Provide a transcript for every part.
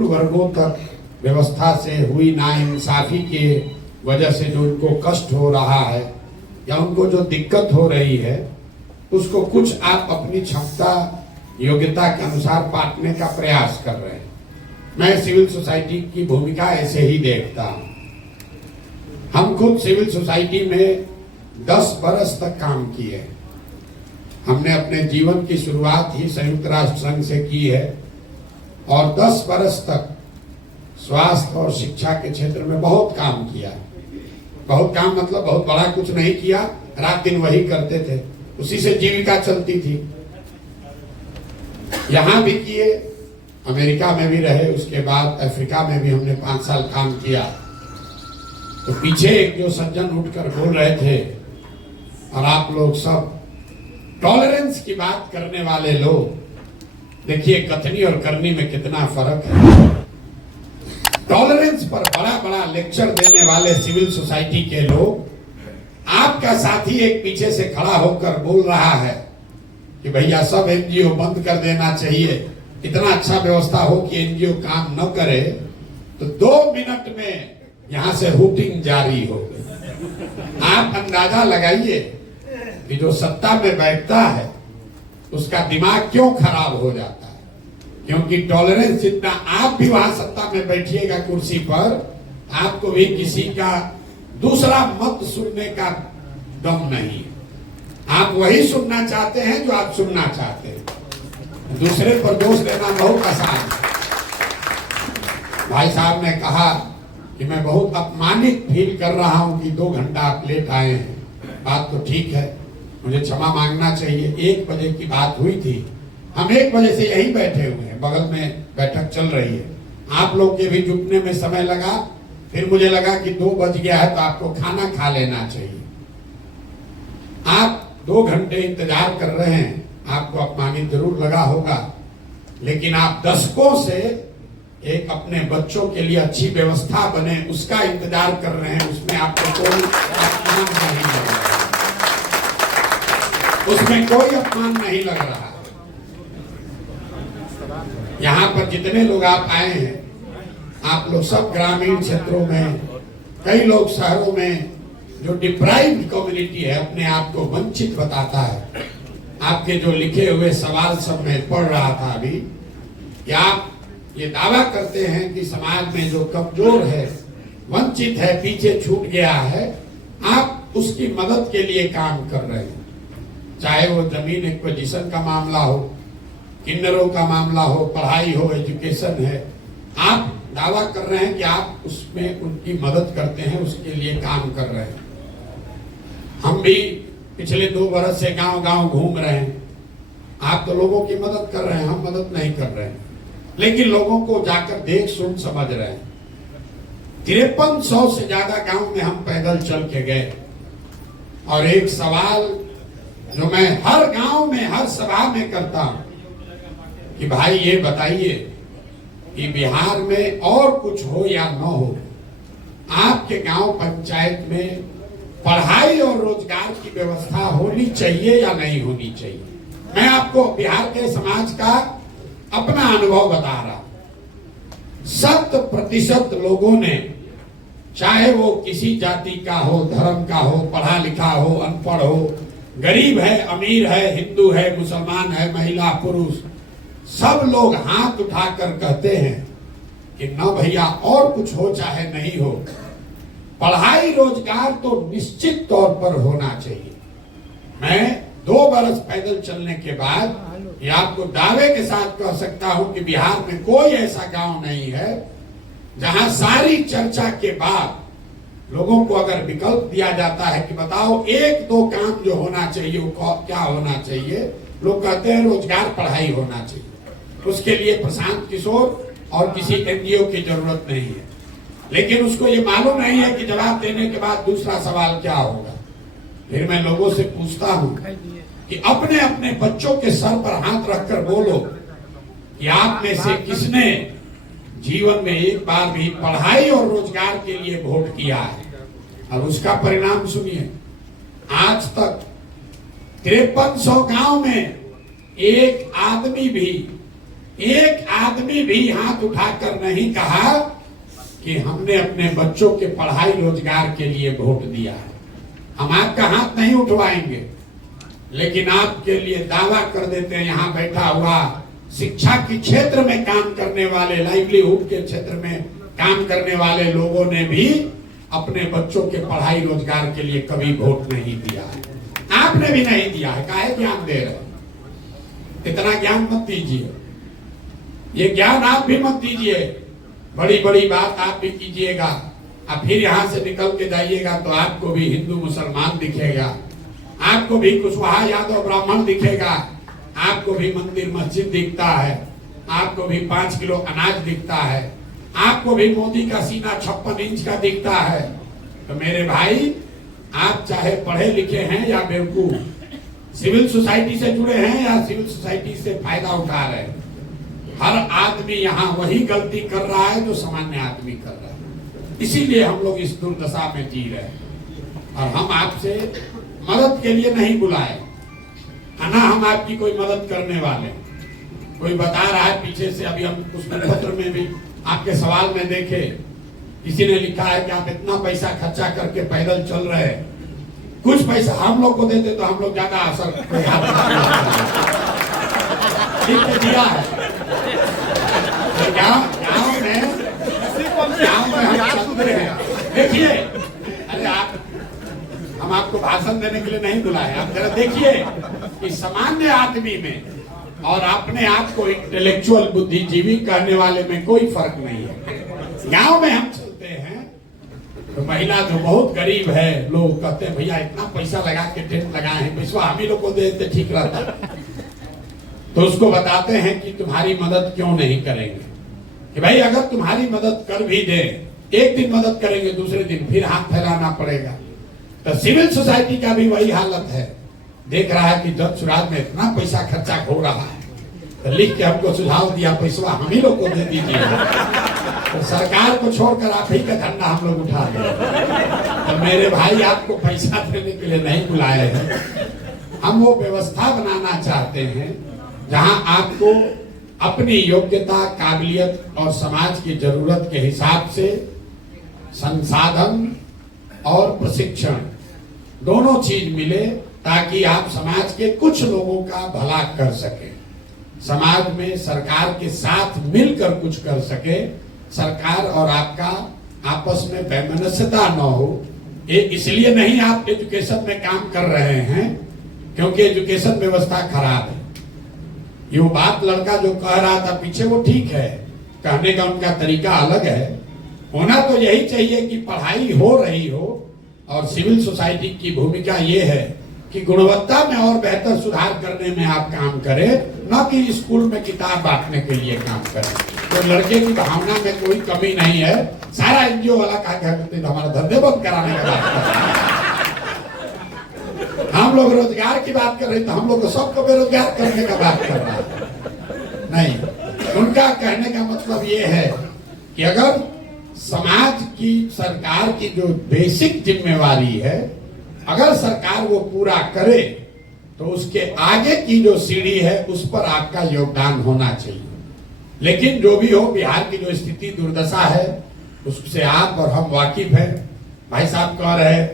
उन वर्गों तक व्यवस्था से हुई नाइंसाफी के वजह से जो उनको कष्ट हो रहा है या उनको जो दिक्कत हो रही है, उसको कुछ आप अपनी क्षमता योग्यता के अनुसार बांटने का प्रयास कर रहे हैं। मैं सिविल सोसाइटी की भूमिका ऐसे ही देखता हूं। हम खुद सिविल सोसाइटी में 10 बरस तक काम किए। हमने अपने जीवन की शुरुआत ही संयुक्त राष्ट्र संघ से की है और 10 बरस तक स्वास्थ्य और शिक्षा के क्षेत्र में बहुत काम किया। बहुत काम मतलब बहुत बड़ा कुछ नहीं किया, रात दिन वही करते थे, उसी से जीविका चलती थी। यहां भी किए, अमेरिका में भी रहे, उसके बाद अफ्रीका में भी हमने 5 साल काम किया। तो पीछे एक जो सज्जन उठकर बोल रहे थे और आप लोग सब टॉलरेंस की बात करने वाले लोग, देखिए कथनी और करनी में कितना फर्क है। टॉलरेंस पर बड़ा बड़ा लेक्चर देने वाले सिविल सोसाइटी के लोग, आपका साथी एक पीछे से खड़ा होकर बोल रहा है कि भैया सब एनजीओ बंद कर देना चाहिए, इतना अच्छा व्यवस्था हो कि एनजीओ काम न करे, तो 2 मिनट में यहां से हुटिंग जारी हो गई। आप अंदाजा लगाइए कि जो सत्ता में बैठता है उसका दिमाग क्यों खराब हो जाता है, क्योंकि टॉलरेंस जितना आप भी वहां सत्ता में बैठिएगा कुर्सी पर, आपको भी किसी का दूसरा मत सुनने का दम नहीं। आप वही सुनना चाहते हैं जो आप सुनना चाहते हैं। दूसरे पर दोष देना बहुत आसान है। भाई साहब ने कहा कि मैं बहुत अपमानित फील कर रहा हूं कि 2 घंटा आप लेट आए हैं। बात तो ठीक है, मुझे क्षमा मांगना चाहिए। 1 बजे की बात हुई थी, हम 1 बजे से यही बैठे हुए हैं, बगल में बैठक चल रही है। आप लोग के भी जुटने में समय लगा, फिर मुझे लगा कि 2 बज गया है तो आपको खाना खा लेना चाहिए। आप 2 घंटे इंतजार कर रहे हैं, आपको अपमानित जरूर लगा होगा, लेकिन आप दशकों से एक अपने बच्चों के लिए अच्छी व्यवस्था बने उसका इंतजार कर रहे हैं, उसमें आपको कोई अपमान नहीं लग रहा, उसमें कोई अपमान नहीं लग रहा। यहाँ पर जितने लोग आप आए हैं, आप लोग सब ग्रामीण क्षेत्रों में, कई लोग शहरों में, जो डिप्राइव्ड कम्युनिटी है, अपने आप को वंचित बताता है। आपके जो लिखे हुए सवाल सब मैं पढ़ रहा था अभी, कि आप ये दावा करते हैं कि समाज में जो कमजोर है, वंचित है, पीछे छूट गया है, आप उसकी मदद के लिए काम कर रहे हैं। चाहे वो जमीन एक्विजिशन का मामला हो, किन्नरों का मामला हो, पढ़ाई हो, एजुकेशन है, आप दावा कर रहे हैं कि आप उसमें उनकी मदद करते हैं, उसके लिए काम कर रहे हैं। हम भी पिछले 2 बरस से गांव-गांव घूम रहे हैं। आप तो लोगों की मदद कर रहे हैं, हम मदद नहीं कर रहे हैं, लेकिन लोगों को जाकर देख सुन समझ रहे हैं। 5300 से ज्यादा गांव में हम पैदल चल के गए और एक सवाल जो मैं हर गांव में, हर सभा में करता हूं कि भाई ये बताइए कि बिहार में और कुछ हो या न हो, आपके गांव पंचायत में पढ़ाई और रोजगार की व्यवस्था होनी चाहिए या नहीं होनी चाहिए। मैं आपको बिहार के समाज का अपना अनुभव बता रहा। 100% लोगों ने, चाहे वो किसी जाति का हो, धर्म का हो, पढ़ा लिखा हो, अनपढ़ हो, गरीब है, अमीर है, हिंदू है, मुसलमान है, महिला पुरुष, सब लोग हाथ उठाकर कहते हैं कि न भैया और कुछ हो चाहे नहीं हो, पढ़ाई रोजगार तो निश्चित तौर पर होना चाहिए। मैं 2 बरस पैदल चलने के बाद ये आपको दावे के साथ कह सकता हूं कि बिहार में कोई ऐसा गांव नहीं है जहां सारी चर्चा के बाद लोगों को अगर विकल्प दिया जाता है कि बताओ 1-2 काम जो होना चाहिए वो क्या होना चाहिए, लोग कहते हैं रोजगार, पढ़ाई होना चाहिए। उसके लिए प्रशांत किशोर और किसी एनजीओ की जरूरत नहीं है, लेकिन उसको ये मालूम नहीं है कि जवाब देने के बाद दूसरा सवाल क्या होगा। फिर मैं लोगों से पूछता हूं कि अपने अपने बच्चों के सर पर हाथ रखकर बोलो कि आप में से किसने जीवन में एक बार भी पढ़ाई और रोजगार के लिए वोट किया है। और उसका परिणाम सुनिए, आज तक 5300 गांव में एक आदमी भी एक आदमी भी हाथ उठाकर नहीं कहा कि हमने अपने बच्चों के पढ़ाई रोजगार के लिए वोट दिया है। हम आपका हाथ नहीं उठवाएंगे, लेकिन आपके लिए दावा कर देते हैं यहाँ बैठा हुआ शिक्षा के क्षेत्र में काम करने वाले, लाइवलीहुड के क्षेत्र में काम करने वाले लोगों ने भी अपने बच्चों के पढ़ाई रोजगार के लिए कभी वोट नहीं दिया है। आपने भी नहीं दिया है, काहे ज्ञान दे रहे हैं? इतना ज्ञान मत दीजिए, ये ज्ञान आप भी मत दीजिए। बड़ी बड़ी बात आप भी कीजिएगा, अब फिर यहाँ से निकल के जाइएगा तो आपको भी हिंदू मुसलमान दिखेगा, आपको भी कुशवाहा यादव ब्राह्मण दिखेगा, आपको भी मंदिर मस्जिद दिखता है, आपको भी 5 किलो अनाज दिखता है, आपको भी मोदी का सीना 56 इंच का दिखता है। तो मेरे भाई, आप चाहे पढ़े लिखे हैं या बेवकूफ, सिविल सोसाइटी से जुड़े हैं या सिविल सोसाइटी से फायदा उठा रहे हैं, हर आदमी यहाँ वही गलती कर रहा है जो सामान्य आदमी कर रहा है। इसीलिए हम लोग इस दुर्दशा में जी रहे हैं। और हम आपसे मदद के लिए नहीं बुलाए, ना हम आपकी कोई मदद करने वाले। कोई बता रहा है पीछे से, अभी हम उस पत्र में भी आपके सवाल में देखे, किसी ने लिखा है कि आप इतना पैसा खर्चा करके पैदल चल रहे हैं, कुछ पैसा हम लोग को देते तो हम लोग ज्यादा असर दिया है। गाँव में हम चलते हैं, देखिए, अरे आप, हम आपको भाषण देने के लिए नहीं बुलाए, आप जरा देखिए कि सामान्य आदमी में और अपने आप को इंटेलेक्चुअल बुद्धिजीवी कहने वाले में कोई फर्क नहीं है। गांव में हम चलते हैं तो महिला जो बहुत गरीब है, लोग कहते हैं भैया इतना पैसा लगा के टेंट लगाए हैं, पैसा हम ही लोग को दे देते ठीक रहता। तो उसको बताते हैं कि तुम्हारी मदद क्यों नहीं करेंगे, कि भाई अगर तुम्हारी मदद कर भी दे, एक दिन मदद करेंगे, दूसरे दिन फिर हाथ फैलाना पड़ेगा। तो सिविल सोसाइटी का भी वही हालत है, देख रहा है कि जब सुराज में इतना पैसा खर्चा हो रहा है, तो लिख के हमको सुझाव दिया पैसा हम ही लोग को दे दीजिए, तो सरकार को छोड़कर आप ही का धंधा हम लोग उठा लें। तो मेरे भाई, आपको पैसा देने के लिए नहीं बुलाए हैं, हम वो व्यवस्था बनाना चाहते हैं जहां आपको अपनी योग्यता, काबिलियत और समाज की जरूरत के हिसाब से संसाधन और प्रशिक्षण दोनों चीज मिले, ताकि आप समाज के कुछ लोगों का भला कर सके, समाज में सरकार के साथ मिलकर कुछ कर सके, सरकार और आपका आपस में वैमनस्यता न हो। ये इसलिए नहीं आप एजुकेशन में काम कर रहे हैं क्योंकि एजुकेशन व्यवस्था खराब है। ये बात लड़का जो कह रहा था पीछे, वो ठीक है, कहने का उनका तरीका अलग है। होना तो यही चाहिए कि पढ़ाई हो रही हो, और सिविल सोसाइटी की भूमिका ये है कि गुणवत्ता में और बेहतर सुधार करने में आप काम करें, न कि स्कूल में किताब बांटने के लिए काम करें। तो लड़के की भावना में कोई कमी नहीं है। सारा एनजीओ वाला क्या करते हैं, हमारा धंधे बंद कराने का बात कर रहे हैं। हम लोग रोजगार की बात कर रहे हैं तो हम लोग सबको बेरोजगार करने का बात कर रहा है। नहीं, उनका कहने का मतलब ये है कि अगर समाज की, सरकार की जो बेसिक जिम्मेवारी है, अगर सरकार वो पूरा करे तो उसके आगे की जो सीढ़ी है उस पर आपका योगदान होना चाहिए। लेकिन जो भी हो, बिहार की जो स्थिति दुर्दशा है उससे आप और हम वाकिफ हैं। भाई साहब कह रहे हैं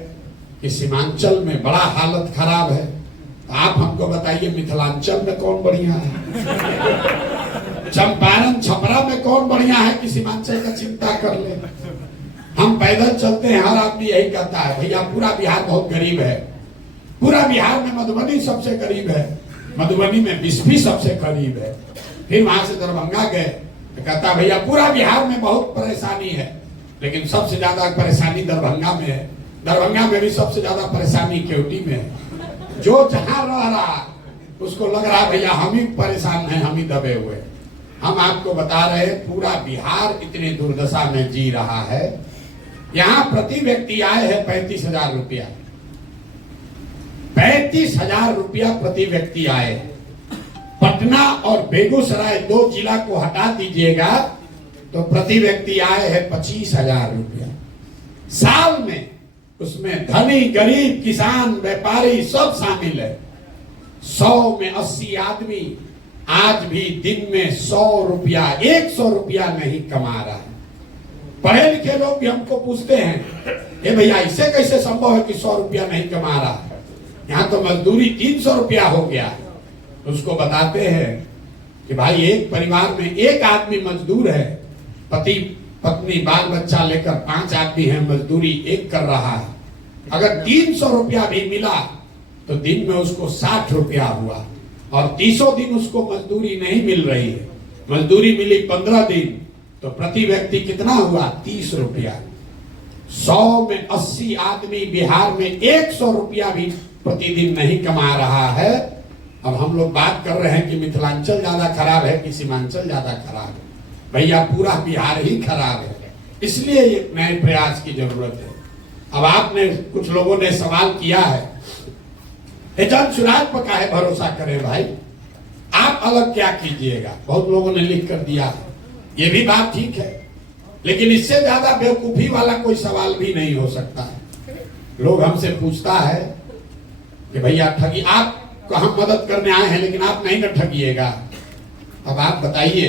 कि सीमांचल में बड़ा हालत खराब है, तो आप हमको बताइए मिथिलांचल में कौन बढ़िया है, चंपारण छपरा में कौन बढ़िया है कि सीमांचल का चिंता कर ले। हम पैदल चलते हैं, हर आदमी यही कहता है भैया पूरा बिहार बहुत गरीब है, पूरा बिहार में मधुबनी सबसे गरीब है, मधुबनी में बिस्फी सबसे करीब है। फिर वहां से दरभंगा गए तो कहता भैया पूरा बिहार में बहुत परेशानी है, लेकिन सबसे ज्यादा परेशानी दरभंगा में है, दरभंगा में भी सबसे ज्यादा परेशानी केवटी में है। जो जहां रह रहा उसको लग रहा भैया हम ही परेशान हैं, हम ही दबे हुए। हम आपको बता रहे पूरा बिहार इतनी दुर्दशा में जी रहा है। यहाँ प्रति व्यक्ति आय है 35,000 रुपया, 35,000 रुपया प्रति व्यक्ति आए। पटना और बेगूसराय 2 जिला को हटा दीजिएगा तो प्रति व्यक्ति आय है 25,000 रुपया साल में। उसमें धनी, गरीब, किसान, व्यापारी सब शामिल है। 100 में 80 आदमी आज भी दिन में 100 रुपया 100 रुपया नहीं कमा रहा है। पढ़े लिखे लोग भी हमको पूछते हैं ये भैया इससे कैसे संभव है कि 100 रुपया नहीं कमा रहा है, यहाँ तो मजदूरी 300 रुपया हो गया। उसको बताते हैं कि भाई एक परिवार में एक आदमी मजदूर है, पति पत्नी बाल बच्चा लेकर 5 आदमी है, मजदूरी एक कर रहा है। अगर 300 रुपया भी मिला तो दिन में उसको 60 रुपया हुआ, और 30 दिन उसको मजदूरी नहीं मिल रही है, मजदूरी मिली 15 दिन, तो प्रति व्यक्ति कितना हुआ 30 रुपया। 100 में 80 आदमी बिहार में 100 रुपया भी प्रतिदिन नहीं कमा रहा है। अब हम लोग बात कर रहे हैं कि मिथिलांचल ज्यादा खराब है कि सीमांचल ज्यादा खराब है। भैया पूरा बिहार ही खराब है, इसलिए एक नए प्रयास की जरूरत है। अब आपने कुछ लोगों ने सवाल किया है जन सुराज पर काहे भरोसा करें भाई, आप अलग क्या कीजिएगा, बहुत लोगों ने लिख कर दिया है। ये भी बात ठीक है, लेकिन इससे ज्यादा बेवकूफी वाला कोई सवाल भी नहीं हो सकता है। लोग हमसे पूछता है कि भैया ठगी, आप हम मदद करने आए हैं लेकिन आप नहीं न ठगिएगा। अब आप बताइए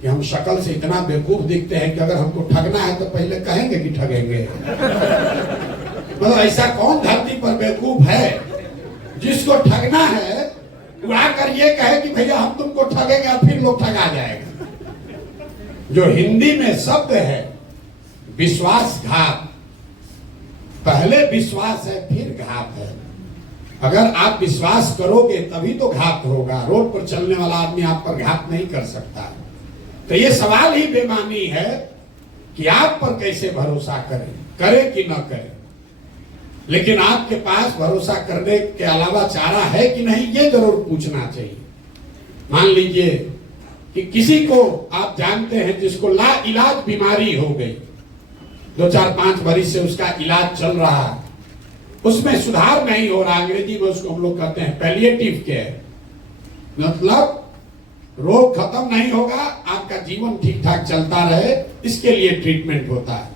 कि हम शक्ल से इतना बेवकूफ दिखते हैं कि अगर हमको ठगना है तो पहले कहेंगे कि ठगेंगे। मतलब ऐसा कौन धरती पर बेवकूफ है जिसको ठगना है वो आकर ये कहे कि भैया हम तुमको ठगेंगे, और फिर लोग ठगा जाएगा। जो हिंदी में शब्द है विश्वासघात, पहले विश्वास है फिर घात है। अगर आप विश्वास करोगे तभी तो घात होगा। रोड पर चलने वाला आदमी आप पर घात नहीं कर सकता। तो ये सवाल ही बेमानी है कि आप पर कैसे भरोसा करें, करें कि न करें। लेकिन आपके पास भरोसा करने के अलावा चारा है कि नहीं, ये जरूर पूछना चाहिए। मान लीजिए कि किसी को आप जानते हैं जिसको ला इलाज बीमारी हो गई, 2-4-5 वर्ष से उसका इलाज चल रहा है, उसमें सुधार नहीं हो रहा। अंग्रेजी में उसको हम लोग कहते हैं पैलिएटिव केयर, मतलब रोग खत्म नहीं होगा, आपका जीवन ठीक ठाक चलता रहे, इसके लिए ट्रीटमेंट होता है।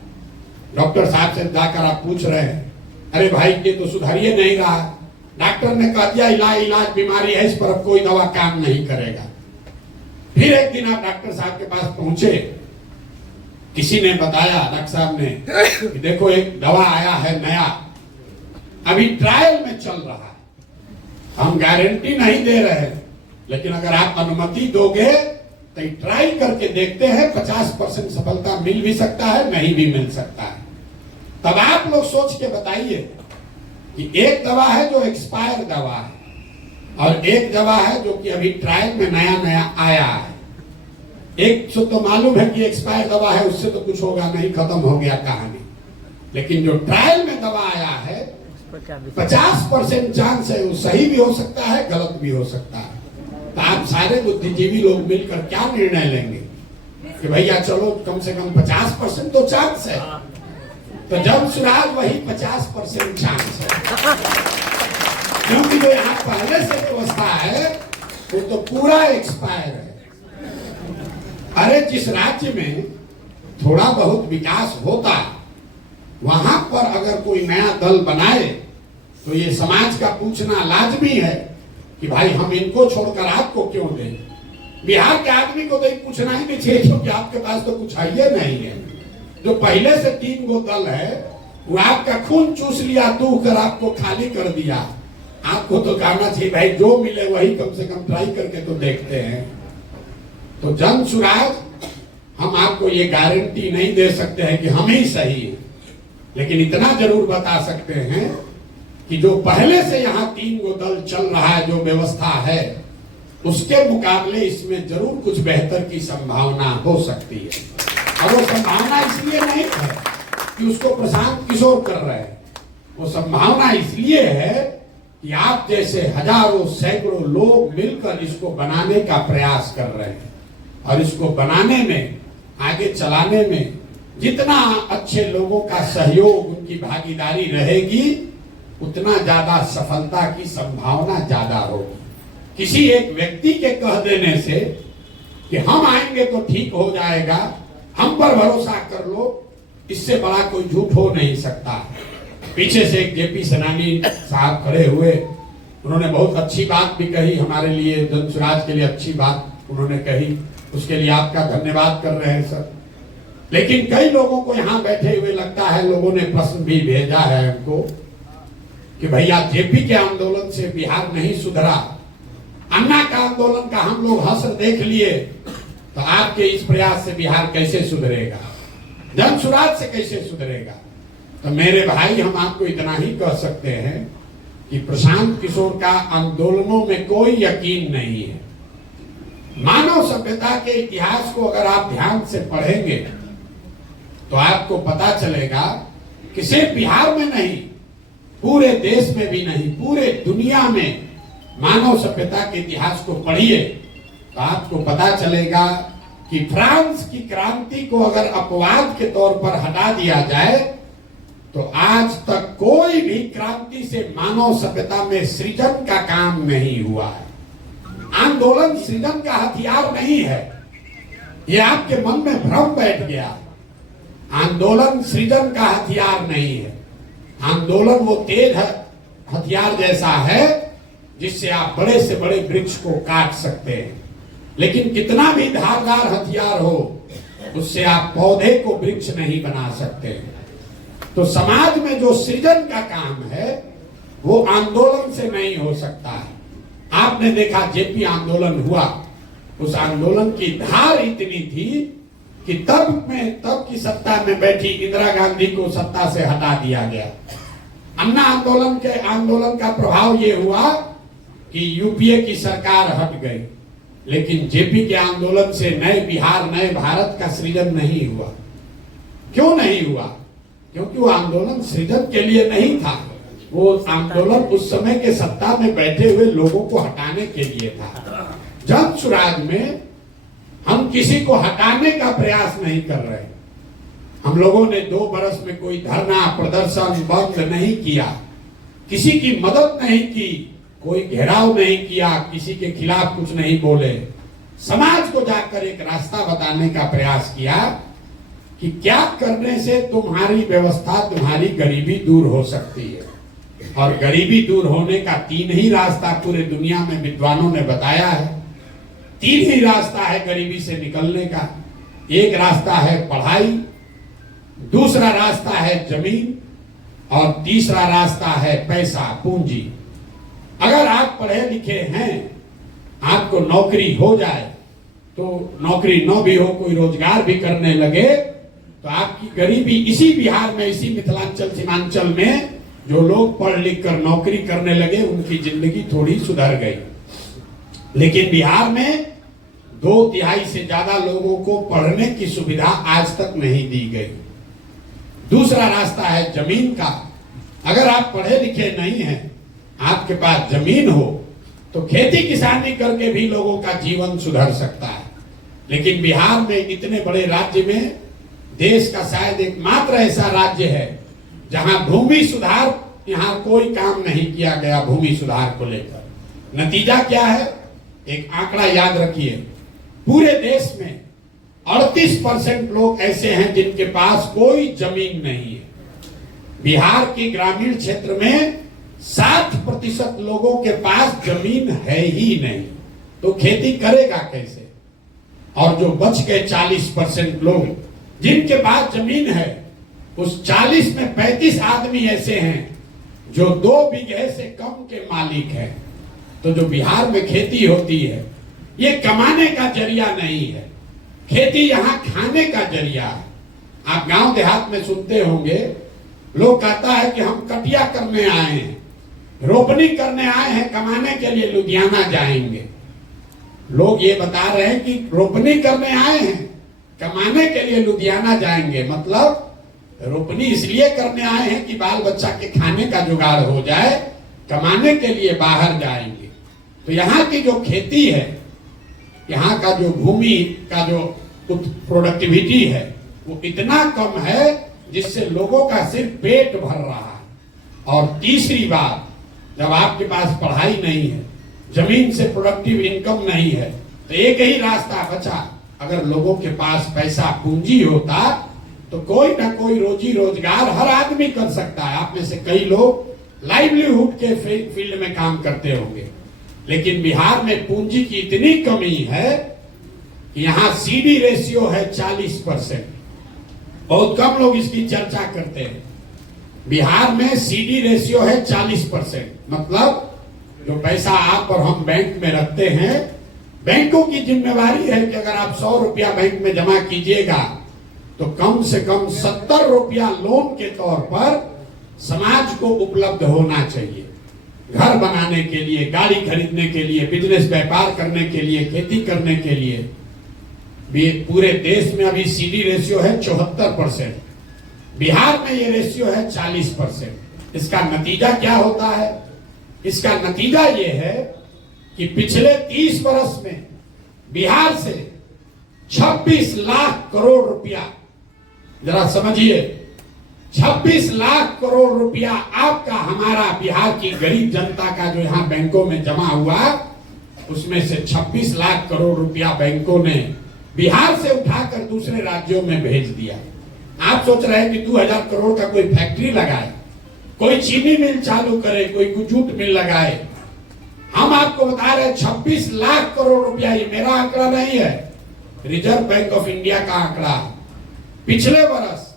डॉक्टर साहब से जाकर आप पूछ रहे हैं अरे भाई ये तो सुधारिए नहीं रहा, डॉक्टर ने कह दिया इलाज बीमारी है, इस पर अब कोई दवा काम नहीं करेगा। फिर एक दिन आप डॉक्टर साहब के पास पहुंचे, किसी ने बताया, डॉक्टर साहब ने, कि देखो एक दवा आया है नया, अभी ट्रायल में चल रहा है, हम गारंटी नहीं दे रहे हैं, लेकिन अगर आप अनुमति दोगे तो ट्राई करके देखते हैं, 50% सफलता मिल भी सकता है, नहीं भी मिल सकता है। तब आप लोग सोच के बताइए कि एक दवा है जो एक्सपायर दवा है, और एक दवा है जो कि अभी ट्रायल में नया नया आया है। एक तो मालूम है कि एक्सपायर दवा है, उससे तो कुछ होगा नहीं, खत्म हो गया कहानी। लेकिन जो ट्रायल में दवा आया है 50% चांस है वो सही भी हो सकता है, गलत भी हो सकता है। तो आप सारे बुद्धिजीवी लोग मिलकर क्या निर्णय लेंगे कि भैया चलो कम से कम 50% तो चांस है, तो जब सुराज वही 50% चांस है, क्योंकि जो यहाँ पहले से व्यवस्था है वो तो पूरा एक्सपायर है। अरे जिस राज्य में थोड़ा बहुत विकास होता, वहां पर अगर कोई नया दल बनाए तो ये समाज का पूछना लाजमी है कि भाई हम इनको छोड़कर आपको क्यों दें। बिहार के आदमी को तो पूछना ही नहीं चाहिए क्योंकि आपके पास तो कुछ है नहीं है। जो पहले से 3 गो दल है वो आपका खून चूस लिया, दूह कर आपको खाली कर दिया। आपको तो कहना चाहिए भाई जो मिले वही कम से कम ट्राई करके तो देखते हैं। तो जन सुराज हम आपको ये गारंटी नहीं दे सकते हैं कि हम ही सही है, लेकिन इतना जरूर बता सकते हैं कि जो पहले से यहाँ 3 गो दल चल रहा है, जो व्यवस्था है, उसके मुकाबले इसमें जरूर कुछ बेहतर की संभावना हो सकती है। और वो संभावना इसलिए नहीं है कि उसको प्रशांत किशोर कर रहे हैं, वो संभावना इसलिए है कि आप जैसे हजारों सैकड़ों लोग मिलकर इसको बनाने का प्रयास कर रहे हैं, और इसको बनाने में, आगे चलाने में जितना अच्छे लोगों का सहयोग, उनकी भागीदारी रहेगी, उतना ज्यादा सफलता की संभावना ज्यादा होगी। किसी एक व्यक्ति के कह देने से कि हम आएंगे तो ठीक हो जाएगा, हम पर भरोसा कर लो, इससे बड़ा कोई झूठ हो नहीं सकता। पीछे से एक जेपी सेनानी साहब खड़े हुए, उन्होंने बहुत अच्छी बात भी कही हमारे लिए, जनसुराज के लिए अच्छी बात उन्होंने कही, उसके लिए आपका धन्यवाद कर रहे हैं सर। लेकिन कई लोगों को यहाँ बैठे हुए लगता है, लोगों ने प्रश्न भी भेजा है हमको कि भैया जेपी के आंदोलन से बिहार नहीं सुधरा, अन्ना का आंदोलन का हम लोग हसर देख लिए, तो आपके इस प्रयास से बिहार कैसे सुधरेगा, जनसुराज से कैसे सुधरेगा। तो मेरे भाई, हम आपको इतना ही कह सकते हैं कि प्रशांत किशोर का आंदोलनों में कोई यकीन नहीं है। मानव सभ्यता के इतिहास को अगर आप ध्यान से पढ़ेंगे तो आपको पता चलेगा कि सिर्फ बिहार में नहीं, पूरे देश में भी नहीं, पूरे दुनिया में मानव सभ्यता के इतिहास को पढ़िए तो आपको पता चलेगा कि फ्रांस की क्रांति को अगर अपवाद के तौर पर हटा दिया जाए तो आज तक कोई भी क्रांति से मानव सभ्यता में सृजन का काम नहीं हुआ है। आंदोलन सृजन का हथियार नहीं है, ये आपके मन में भ्रम बैठ गया। आंदोलन सृजन का हथियार नहीं है। आंदोलन वो तेज हथियार जैसा है जिससे आप बड़े से बड़े वृक्ष को काट सकते हैं, लेकिन कितना भी धारदार हथियार हो उससे आप पौधे को वृक्ष नहीं बना सकते। तो समाज में जो सृजन का काम है वो आंदोलन से नहीं हो सकता है। आपने देखा जेपी आंदोलन हुआ, उस आंदोलन की धार इतनी थी कि तब की सत्ता में बैठी इंदिरा गांधी को सत्ता से हटा दिया गया। अन्ना आंदोलन का प्रभाव ये हुआ कि यूपीए की सरकार हट गई, लेकिन जेपी के आंदोलन से नए बिहार, नए भारत का सृजन नहीं हुआ। क्यों नहीं हुआ? क्योंकि वो आंदोलन सृजन के लिए नहीं था, वो आंदोलन उस समय के सत्ता में बैठे हुए लोगों को हटाने के लिए था। जनसुराज में हम किसी को हटाने का प्रयास नहीं कर रहे। हम लोगों ने 2 बरस में कोई धरना, प्रदर्शन, बंद नहीं किया, किसी की मदद नहीं की, कोई घेराव नहीं किया, किसी के खिलाफ कुछ नहीं बोले। समाज को जाकर एक रास्ता बताने का प्रयास किया कि क्या करने से तुम्हारी व्यवस्था, तुम्हारी गरीबी दूर हो सकती है। और गरीबी दूर होने का 3 ही रास्ता पूरे दुनिया में विद्वानों ने बताया है। 3 ही रास्ता है गरीबी से निकलने का। एक रास्ता है पढ़ाई, दूसरा रास्ता है जमीन, और तीसरा रास्ता है पैसा, पूंजी। अगर आप पढ़े लिखे हैं, आपको नौकरी हो जाए, तो नौकरी न भी हो, कोई रोजगार भी करने लगे, तो आपकी गरीबी इसी बिहार में, इसी मिथिलांचल सीमांचल में जो लोग पढ़ लिख कर नौकरी करने लगे, उनकी जिंदगी थोड़ी सुधर गई। लेकिन बिहार में 2/3 से ज्यादा लोगों को पढ़ने की सुविधा आज तक नहीं दी गई। दूसरा रास्ता है जमीन का। अगर आप पढ़े लिखे नहीं हैं, आपके पास जमीन हो, तो खेती किसानी करके भी लोगों का जीवन सुधर सकता है। लेकिन बिहार में, इतने बड़े राज्य में, देश का शायद एकमात्र ऐसा राज्य है जहां भूमि सुधार, यहां कोई काम नहीं किया गया भूमि सुधार को लेकर। नतीजा क्या है? एक आंकड़ा याद रखिए, पूरे देश में 38% लोग ऐसे हैं जिनके पास कोई जमीन नहीं है। बिहार की ग्रामीण क्षेत्र में 60% लोगों के पास जमीन है ही नहीं, तो खेती करेगा कैसे? और जो बच गए 40% लोग जिनके पास जमीन है, उस 40 में 35 आदमी ऐसे हैं जो 2 बीघे से कम के मालिक हैं। तो जो बिहार में खेती होती है, ये कमाने का जरिया नहीं है, खेती यहाँ खाने का जरिया है। आप गांव देहात में सुनते होंगे, लोग कहता है कि हम कटिया करने आए हैं, रोपनी करने आए हैं, कमाने के लिए लुधियाना जाएंगे। लोग ये बता रहे हैं कि रोपनी करने आए हैं, कमाने के लिए लुधियाना जाएंगे। मतलब रोपनी इसलिए करने आए हैं कि बाल बच्चा के खाने का जुगाड़ हो जाए, कमाने के लिए बाहर जाएंगे। तो यहाँ की जो खेती है, यहाँ का जो भूमि का जो प्रोडक्टिविटी है, वो इतना कम है जिससे लोगों का सिर्फ पेट भर रहा है। और तीसरी बात, जब आपके पास पढ़ाई नहीं है, जमीन से प्रोडक्टिव इनकम नहीं है, तो एक ही रास्ता बचा। अगर लोगों के पास पैसा, पूंजी होता, तो कोई ना कोई रोजी रोजगार हर आदमी कर सकता है। आप में से कई लोग लाइवलीहुड के फील्ड में काम करते होंगे, लेकिन बिहार में पूंजी की इतनी कमी है कि यहां सीडी रेशियो है 40%। बहुत कम लोग इसकी चर्चा करते हैं। बिहार में सीडी रेशियो है 40%, मतलब जो पैसा आप और हम बैंक में रखते हैं, बैंकों की जिम्मेवारी है कि अगर आप 100 रुपया बैंक में जमा कीजिएगा तो कम से कम 70 रुपया लोन के तौर पर समाज को उपलब्ध होना चाहिए। घर बनाने के लिए, गाड़ी खरीदने के लिए, बिजनेस व्यापार करने के लिए, खेती करने के लिए। पूरे देश में अभी सीडी रेशियो है 74%, बिहार में ये रेशियो है 40%। इसका नतीजा क्या होता है? इसका नतीजा ये है कि पिछले 30 वर्ष में बिहार से 26 लाख करोड़ रुपया, जरा समझिए, 26 लाख करोड़ रुपया आपका, हमारा, बिहार की गरीब जनता का जो यहां बैंकों में जमा हुआ, उसमें से 26 लाख करोड़ रुपया बैंकों ने बिहार से उठाकर दूसरे राज्यों में भेज दिया। आप सोच रहे हैं कि 2000 करोड़ का कोई फैक्ट्री लगाए, कोई चीनी मिल चालू करे, कोई जूट मिल लगाए। हम आपको बता रहे हैं 26 लाख करोड़ रुपया, ये मेरा आंकड़ा नहीं है, रिजर्व बैंक ऑफ इंडिया का आंकड़ा। पिछले वर्ष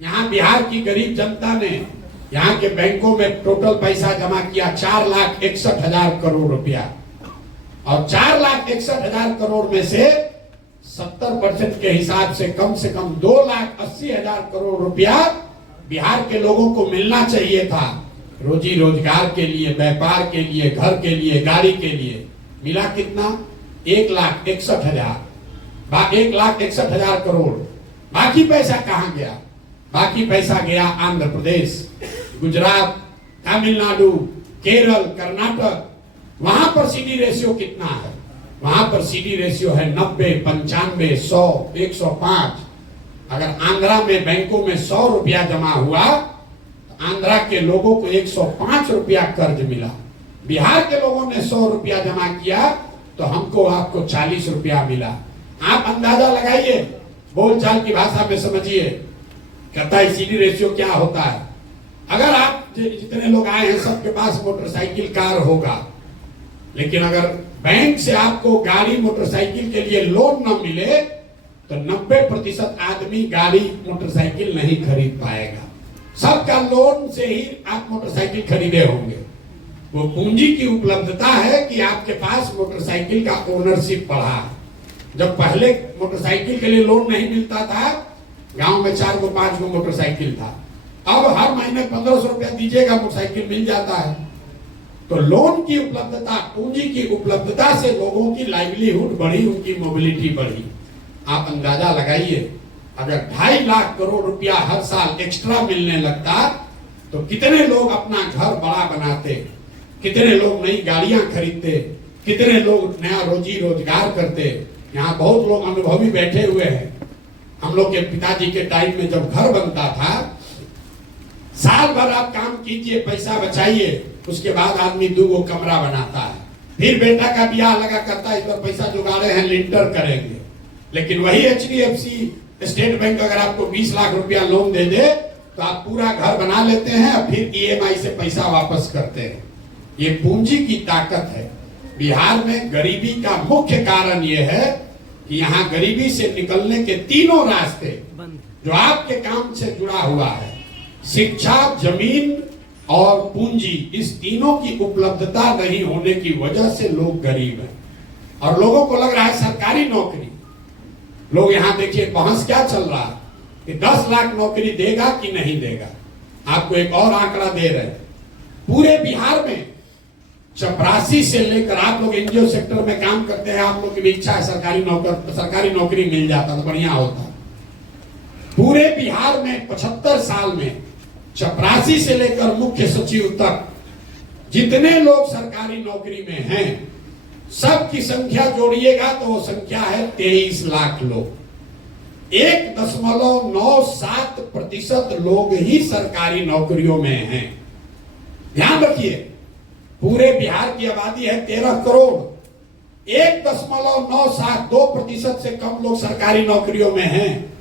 यहाँ बिहार की गरीब जनता ने यहाँ के बैंकों में टोटल पैसा जमा किया 4,61,000 करोड़ रुपया, और 4,61,000 करोड़ में से 70% के हिसाब से कम 2,80,000 करोड़ रुपया बिहार के लोगों को मिलना चाहिए था, रोजी रोजगार के लिए, व्यापार के लिए, घर के लिए, गाड़ी के लिए। मिला कितना? 1,61,000, 1,61,000 करोड़। बाकी पैसा कहां गया? बाकी पैसा गया आंध्र प्रदेश, गुजरात, तमिलनाडु, केरल, कर्नाटक। वहां पर सीडी रेशियो कितना है? वहां पर सीडी रेशियो है 90, 95, 100, 105। अगर आंध्रा में बैंकों में 100 रुपया जमा हुआ तो आंध्रा के लोगों को 105 रुपया कर्ज मिला। बिहार के लोगों ने 100 रुपया जमा किया तो हमको, आपको 40 रुपया मिला। आप अंदाजा लगाइए, बोलचाल की भाषा में समझिए, कहता है सीडी रेशियो क्या होता है। अगर आप जितने लोग आए हैं सबके पास मोटरसाइकिल, कार होगा, लेकिन अगर बैंक से आपको गाड़ी, मोटरसाइकिल के लिए लोन न मिले तो 90% आदमी गाड़ी, मोटरसाइकिल नहीं खरीद पाएगा। सबका लोन से ही आप मोटरसाइकिल खरीदे होंगे। वो पूंजी की उपलब्धता है कि आपके पास मोटरसाइकिल का ओनरशिप बढ़ा। जब पहले मोटरसाइकिल के लिए लोन नहीं मिलता था, गांव में 4 को 5 को मोटरसाइकिल था, अब हर महीने 1500 रुपया दीजिएगा, मोटरसाइकिल मिल जाता है। तो लोन की उपलब्धता, पूंजी की उपलब्धता से लोगों की लाइवलीहुड बढ़ी, उनकी मोबिलिटी बढ़ी। आप अंदाजा लगाइए, अगर 2.5 लाख करोड़ रुपया हर साल एक्स्ट्रा मिलने लगता तो कितने लोग अपना घर बड़ा बनाते, कितने लोग नई गाड़ियां खरीदते, कितने लोग नया रोजी रोजगार करते। यहाँ बहुत लोग अनुभवी बैठे हुए हैं। हम लोग के पिताजी के टाइम में जब घर बनता था, साल भर आप काम कीजिए, पैसा बचाइए, उसके बाद आदमी 2 कमरा बनाता है, फिर बेटा का ब्याह लगा करता है, इस पर पैसा जुगाड़े हैं, लिंटर करेंगे। लेकिन वही HDFC, स्टेट बैंक अगर आपको 20 लाख रुपया लोन दे दे तो आप पूरा घर बना लेते हैं और फिर EMI से पैसा वापस करते हैं। ये पूंजी की ताकत है। बिहार में गरीबी का मुख्य कारण यह है कि यहाँ गरीबी से निकलने के तीनों रास्ते जो आपके काम से जुड़ा हुआ है, शिक्षा, जमीन और पूंजी, इस तीनों की उपलब्धता नहीं होने की वजह से लोग गरीब हैं। और लोगों को लग रहा है सरकारी नौकरी, लोग यहाँ देखिए बहस क्या चल रहा है कि 10 लाख नौकरी देगा कि नहीं देगा। आपको एक और आंकड़ा दे रहे हैं, पूरे बिहार में 84 से लेकर, आप लोग NGO सेक्टर में काम करते हैं, आप लोग की भी इच्छा है सरकारी नौकरी मिल जाता तो बढ़िया होता। पूरे बिहार में 75 साल में 84 से लेकर मुख्य सचिव तक जितने लोग सरकारी नौकरी में हैं, सबकी संख्या जोड़िएगा तो वो संख्या है 23 लाख लोग। 1.97% लोग ही सरकारी नौकरियों में हैं। ध्यान रखिए, पूरे बिहार की आबादी है 13 करोड़, 1.972% से कम लोग सरकारी नौकरियों में हैं।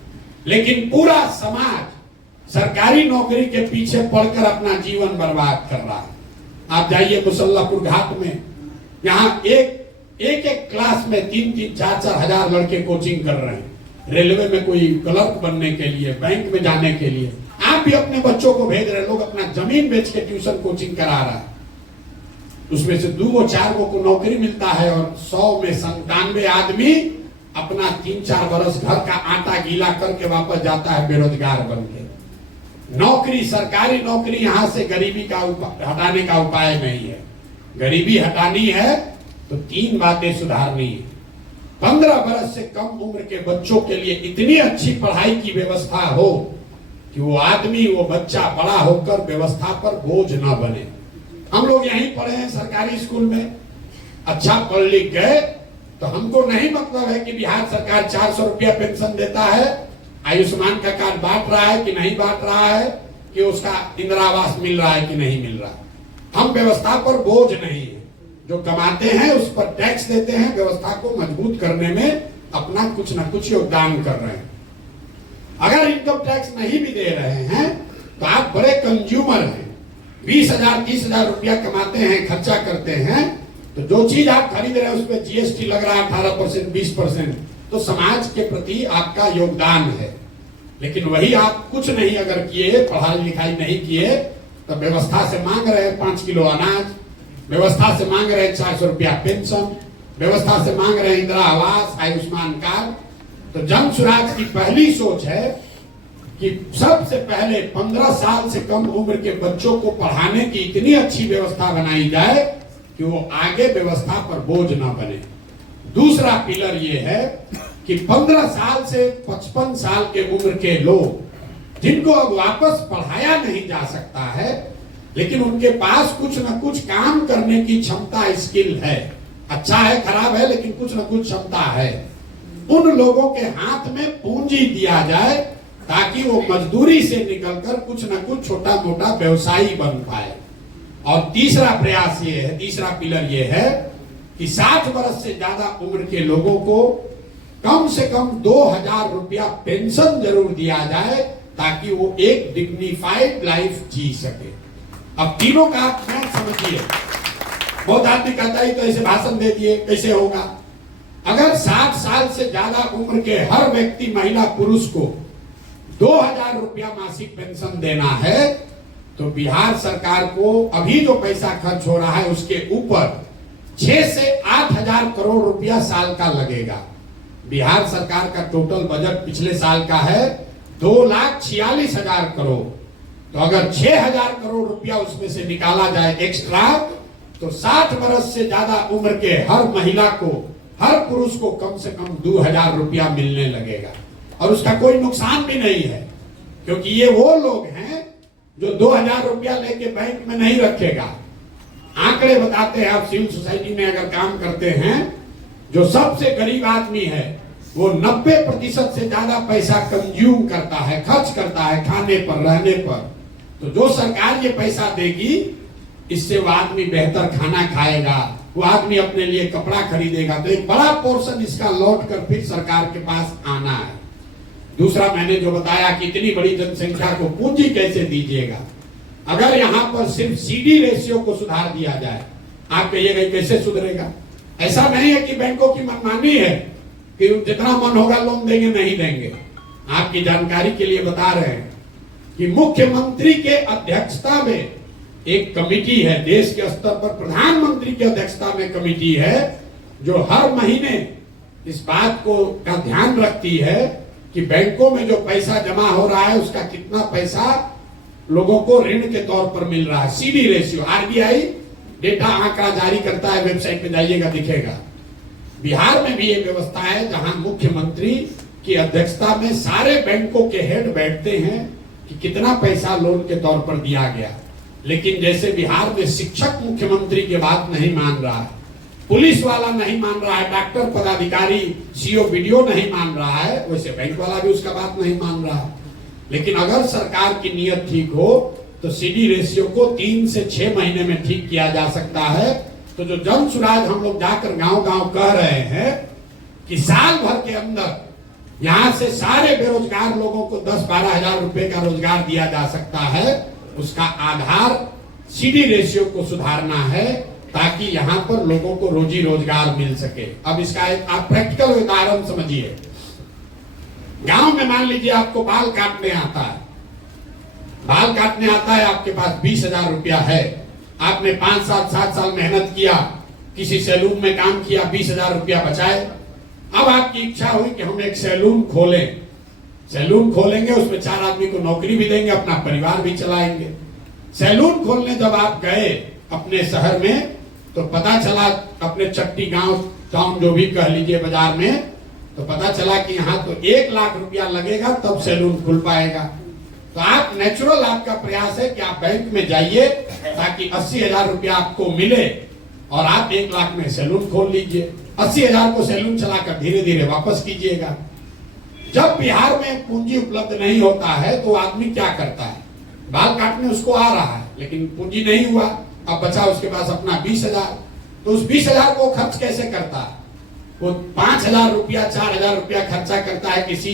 लेकिन पूरा समाज सरकारी नौकरी के पीछे पढ़कर अपना जीवन बर्बाद कर रहा है। आप जाइए मुसल्लापुर घाट में, यहाँ एक क्लास में 3-3, 4-4 हजार लड़के कोचिंग कर रहे हैं, रेलवे में कोई क्लर्क बनने के लिए, बैंक में जाने के लिए। आप भी अपने बच्चों को भेज रहे, लोग अपना जमीन बेच के ट्यूशन कोचिंग करा रहा है, उसमें से 2-4 को नौकरी मिलता है और 100 में 97 आदमी अपना 3-4 बरस घर का आटा गीला करके वापस जाता है बेरोजगार बन के। नौकरी, सरकारी नौकरी यहां से गरीबी का हटाने का उपाय नहीं है। गरीबी हटानी है तो 3 बातें सुधारनी है। 15 बरस से कम उम्र के बच्चों के लिए इतनी अच्छी पढ़ाई की व्यवस्था हो कि वो आदमी, वो बच्चा बड़ा होकर व्यवस्था पर बोझ न बने। हम लोग यहीं पढ़े हैं सरकारी स्कूल में, अच्छा पढ़ लिख गए, तो हमको नहीं मतलब है कि बिहार सरकार 400 रुपया पेंशन देता है, आयुष्मान का कार्ड बांट रहा है कि नहीं बांट रहा है, कि उसका इंदिरा आवास मिल रहा है कि नहीं मिल रहा। हम व्यवस्था पर बोझ नहीं है, जो कमाते हैं उस पर टैक्स देते हैं, व्यवस्था को मजबूत करने में अपना कुछ न कुछ योगदान कर रहे हैं। अगर इनकम टैक्स नहीं भी दे रहे हैं तो आप बड़े कंज्यूमर हैं, 20,000 30,000 रुपया कमाते हैं, खर्चा करते हैं, तो जो चीज आप खरीद रहे हैं उस पर जीएसटी लग रहा है 18%, 20%, तो समाज के प्रति आपका योगदान है। लेकिन वही आप कुछ नहीं अगर किए, पढ़ाई लिखाई नहीं किए, तो व्यवस्था से मांग रहे हैं 5 किलो अनाज, व्यवस्था से मांग रहे हैं 400 रुपया पेंशन, व्यवस्था से मांग रहे हैं इंदिरा आवास, आयुष्मान कार्ड। तो जन स्वराज की पहली सोच है कि सबसे पहले 15 साल से कम उम्र के बच्चों को पढ़ाने की इतनी अच्छी व्यवस्था बनाई जाए कि वो आगे व्यवस्था पर बोझ ना बने। दूसरा पिलर ये है कि 15 साल से 55 साल के उम्र के लोग जिनको अब वापस पढ़ाया नहीं जा सकता है, लेकिन उनके पास कुछ न कुछ काम करने की क्षमता, स्किल है, अच्छा है खराब है लेकिन कुछ न कुछ क्षमता है, उन लोगों के हाथ में पूंजी दिया जाए ताकि वो मजदूरी से निकलकर कुछ न कुछ छोटा मोटा व्यवसायी बन पाए। और तीसरा प्रयास ये है, तीसरा पिलर ये है कि 60 वर्ष से ज्यादा उम्र के लोगों को कम से कम 2,000 रुपया पेंशन जरूर दिया जाए ताकि वो एक डिग्निफाइड लाइफ जी सके। अब तीनों का आप मैच समझिए। बहुत आदमी कहता है तो ऐसे भाषण दे दिए कैसे होगा। अगर 60 साल से ज्यादा उम्र के हर व्यक्ति, महिला पुरुष को 2,000 रुपया मासिक पेंशन देना है तो बिहार सरकार को अभी जो पैसा खर्च हो रहा है उसके ऊपर 6 से 8,000 करोड़ रुपया साल का लगेगा। बिहार सरकार का टोटल बजट पिछले साल का है 2,46,000 करोड़। तो अगर 6,000 करोड़ रुपया उसमें से निकाला जाए एक्स्ट्रा, तो 60 वर्ष से ज्यादा उम्र के हर महिला को, हर पुरुष को कम से कम 2,000 रुपया मिलने लगेगा। और उसका कोई नुकसान भी नहीं है, क्योंकि ये वो लोग हैं जो 2,000 रुपया लेके बैंक में नहीं रखेगा। आंकड़े बताते हैं, आप सिविल सोसाइटी में अगर काम करते हैं, जो सबसे गरीब आदमी है वो 90% से ज्यादा पैसा कंज्यूम करता है, खर्च करता है खाने पर, रहने पर। तो जो सरकार ये पैसा देगी, इससे वो आदमी बेहतर खाना खाएगा, वो आदमी अपने लिए कपड़ा खरीदेगा, तो एक बड़ा पोर्शन इसका लौट कर फिर सरकार के पास आना है। दूसरा, मैंने जो बताया कि इतनी बड़ी जनसंख्या को पूंजी कैसे दीजिएगा। अगर यहाँ पर सिर्फ सीडी रेशियो को सुधार दिया जाए, आप कहिएगा कैसे सुधरेगा। ऐसा नहीं है कि बैंकों की मनमानी है कि जितना मन होगा लोन देंगे, नहीं देंगे। आपकी जानकारी के लिए बता रहे हैं कि मुख्यमंत्री के अध्यक्षता में एक कमेटी है, देश के स्तर पर प्रधानमंत्री की अध्यक्षता में कमेटी है, जो हर महीने इस बात को का ध्यान रखती है कि बैंकों में जो पैसा जमा हो रहा है उसका कितना पैसा लोगों को ऋण के तौर पर मिल रहा है। सीडी रेशियो, आरबीआई डेटा आंकड़ा जारी करता है, वेबसाइट पे जाइएगा दिखेगा। बिहार में भी ये व्यवस्था है जहां मुख्यमंत्री की अध्यक्षता में सारे बैंकों के हेड बैठते हैं कि कितना पैसा लोन के तौर पर दिया गया। लेकिन जैसे बिहार में शिक्षक मुख्यमंत्री की बात नहीं मान रहा है, पुलिस वाला नहीं मान रहा है, डॉक्टर पदाधिकारी सीओ बीडीओ नहीं मान रहा है, वैसे बैंक वाला भी उसका बात नहीं मान रहा है। लेकिन अगर सरकार की नीयत ठीक हो तो सीडी रेशियो को 3 से 6 महीने में ठीक किया जा सकता है। तो जो जन स्वराज हम लोग जाकर गांव गांव कह रहे हैं कि साल भर के अंदर यहाँ से सारे बेरोजगार लोगों को 10-12 हजार रुपए का रोजगार दिया जा सकता है। उसका आधार सीडी रेशियो को सुधारना है ताकि यहाँ पर लोगों को रोजी रोजगार मिल सके। अब इसका एक आप प्रैक्टिकल उदाहरण समझिए। गांव में मान लीजिए आपको बाल काटने आता है, बाल काटने आता है, आपके पास 20,000 रुपया है, आपने 5 साल 7 साल मेहनत किया, किसी सैलून में काम किया, 20,000 रुपया बचाए। अब आपकी इच्छा हुई कि हम एक सैलून खोलें, सैलून खोलेंगे, उसमें 4 आदमी को नौकरी भी देंगे, अपना परिवार भी चलाएंगे। सैलून खोलने जब आप गए अपने शहर में तो पता चला, अपने चट्टी गांव टाउन जो भी कह लीजिए बाजार में, तो पता चला कि यहाँ तो 1 लाख रुपया लगेगा तब सैलून खुल पाएगा। तो आप नेचुरल आपका प्रयास है कि आप बैंक में जाइए ताकि 80,000 रुपया आपको मिले और आप 1 लाख में सैलून खोल लीजिए। 80,000 को सैलून चलाकर धीरे धीरे वापस कीजिएगा। जब बिहार में पूंजी उपलब्ध नहीं होता है तो आदमी क्या करता है, बाल काटने उसको आ रहा है लेकिन पूंजी नहीं हुआ, अब बचा उसके पास अपना 20,000, तो उस 20,000 को खर्च कैसे करता है? वो 5,000 रुपया 4,000 रुपया खर्चा करता है, किसी